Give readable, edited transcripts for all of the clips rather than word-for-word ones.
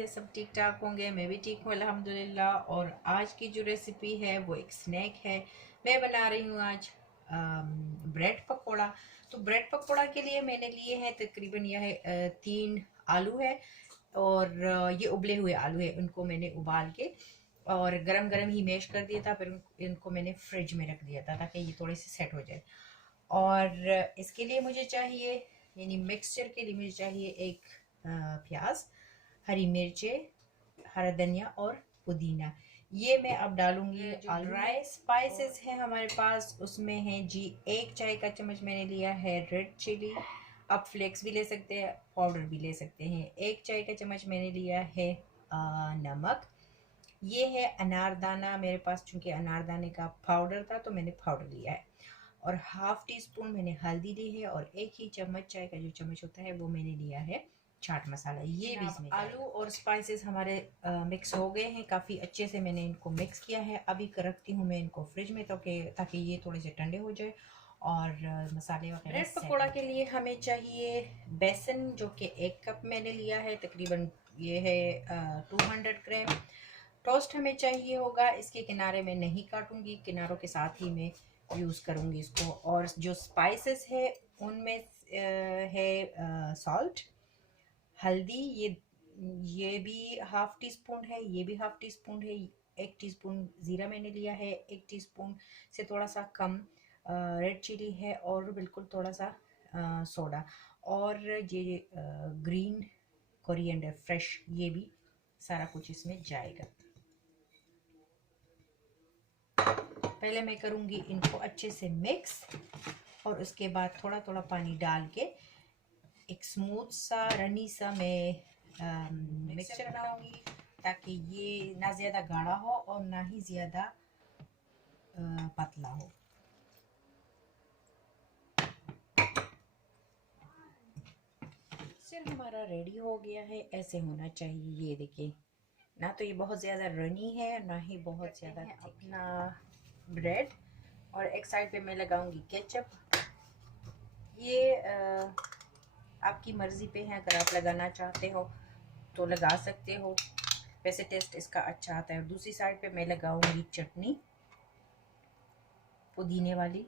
है सब ठीक ठाक होंगे। मैं भी ठीक हूँ अल्हम्दुलिल्लाह। और आज की जो रेसिपी है वो एक स्नैक है। मैं बना रही हूँ आज ब्रेड पकोड़ा। तो ब्रेड पकोड़ा के लिए मैंने लिए हैं तकरीबन यह है 3 आलू है। और ये उबले हुए आलू है, उनको मैंने उबाल के और गरम गरम ही मैश कर दिया था। फिर इनको मैंने फ्रिज में रख दिया था ताकि ये थोड़े से सेट हो जाए। और इसके लिए मुझे चाहिए, यानी मिक्सचर के लिए मुझे चाहिए एक प्याज, हरी मिर्चें, हरा धनिया और पुदीना। ये मैं अब डालूंगी। जो ड्राई स्पाइसेस हैं हमारे पास उसमें है जी 1 चाय का चम्मच मैंने लिया है रेड चिली। आप फ्लेक्स भी ले सकते हैं, पाउडर भी ले सकते हैं। 1 चाय का चम्मच मैंने लिया है नमक। ये है अनारदाना, मेरे पास चूंकि अनारदाने का पाउडर था तो मैंने पाउडर लिया है। और हाफ टी स्पून मैंने हल्दी ली है और 1 ही चम्मच, चाय का जो चम्मच होता है वो मैंने लिया है चाट मसाला। ये भी इसमें आलू और स्पाइसेस हमारे मिक्स हो गए हैं काफ़ी अच्छे से। मैंने इनको मिक्स किया है। अभी रखती हूँ मैं इनको फ्रिज में ताकि ये थोड़े से ठंडे हो जाए और मसाले वगैरह। ब्रेड पकौड़ा के लिए हमें चाहिए बेसन, जो कि 1 कप मैंने लिया है तकरीबन। ये है 200 ग्राम। टोस्ट हमें चाहिए होगा। इसके किनारे में नहीं काटूंगी, किनारों के साथ ही मैं यूज़ करूंगी इसको। और जो स्पाइसेस है उनमें है सॉल्ट, हल्दी, ये भी हाफ टी स्पून है, ये भी हाफ टी स्पून है। 1 टीस्पून जीरा मैंने लिया है, 1 टीस्पून से थोड़ा सा कम रेड चिली है और बिल्कुल थोड़ा सा सोडा। और ये ग्रीन कोरिएंडर फ्रेश, ये भी सारा कुछ इसमें जाएगा। पहले मैं करूँगी इनको अच्छे से मिक्स और उसके बाद थोड़ा थोड़ा पानी डाल के एक स्मूथ सा रनी सा मैं मिक्सचर बनाऊंगी, ताकि ये ना ज़्यादा गाढ़ा हो और ना ही ज़्यादा पतला हो। मिक्सचर हमारा रेडी हो गया है। ऐसे होना चाहिए, ये देखिए। ना तो ये बहुत ज़्यादा रनी है, ना ही बहुत ज़्यादा अपना ब्रेड। और एक साइड पे मैं लगाऊंगी केचप। ये आपकी मर्ज़ी पे है, अगर आप लगाना चाहते हो तो लगा सकते हो, वैसे टेस्ट इसका अच्छा आता है। और दूसरी साइड पे मैं लगाऊंगी चटनी पुदीने वाली।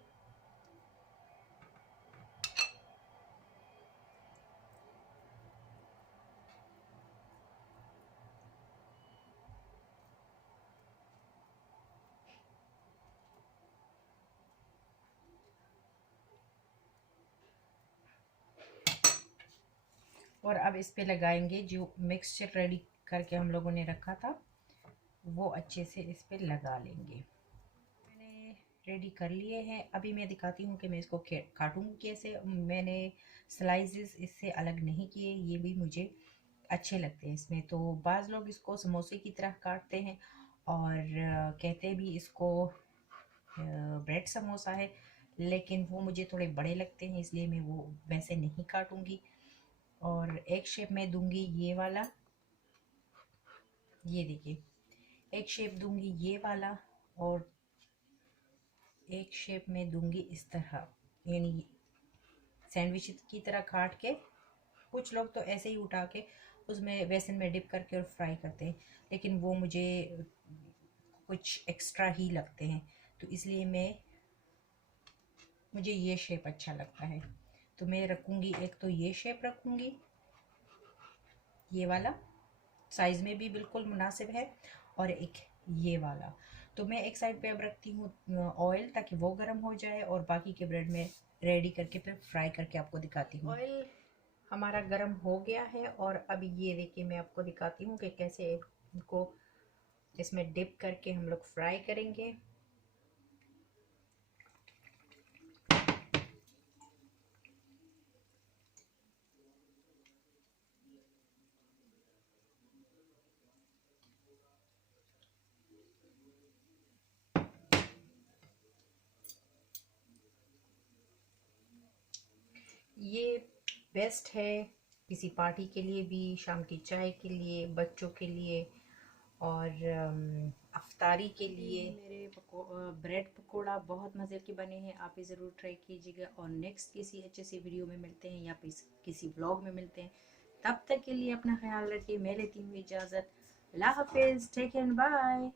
और अब इस पे लगाएंगे जो मिक्सचर रेडी करके हम लोगों ने रखा था, वो अच्छे से इस पे लगा लेंगे। मैंने रेडी कर लिए हैं। अभी मैं दिखाती हूँ कि मैं इसको काटूंगी कैसे। मैंने स्लाइसेस इससे अलग नहीं किए, ये भी मुझे अच्छे लगते हैं इसमें। तो बाज़ लोग इसको समोसे की तरह काटते हैं और कहते भी इसको ब्रेड समोसा है, लेकिन वो मुझे थोड़े बड़े लगते हैं, इसलिए मैं वो वैसे नहीं काटूंगी। और एक शेप में दूंगी ये वाला, ये देखिए। एक शेप दूंगी ये वाला और एक शेप में दूंगी इस तरह, यानी सैंडविच की तरह काट के। कुछ लोग तो ऐसे ही उठा के उसमें बेसन में डिप करके और फ्राई करते हैं, लेकिन वो मुझे कुछ एक्स्ट्रा ही लगते हैं, तो इसलिए मुझे ये शेप अच्छा लगता है। तो मैं रखूँगी, एक तो ये शेप रखूँगी, ये वाला साइज़ में भी बिल्कुल मुनासिब है, और एक ये वाला। तो मैं एक साइड पे अब रखती हूँ ऑयल, ताकि वो गर्म हो जाए और बाकी के ब्रेड में रेडी करके फिर फ्राई करके आपको दिखाती हूँ। ऑयल हमारा गर्म हो गया है और अब ये देखिए मैं आपको दिखाती हूँ कि कैसे इनको इसमें डिप करके हम लोग फ्राई करेंगे। ये बेस्ट है किसी पार्टी के लिए भी, शाम की चाय के लिए, बच्चों के लिए और अफ्तारी के लिए। मेरे ब्रेड पकोड़ा बहुत मज़े के बने हैं, आप भी ज़रूर ट्राई कीजिएगा। और नेक्स्ट किसी अच्छे सी वीडियो में मिलते हैं या किसी व्लॉग में मिलते हैं। तब तक के लिए अपना ख्याल रखिए। मैं लेती हूँ इजाज़त। अल्लाह हाफिज़, टेक केयर, बाय।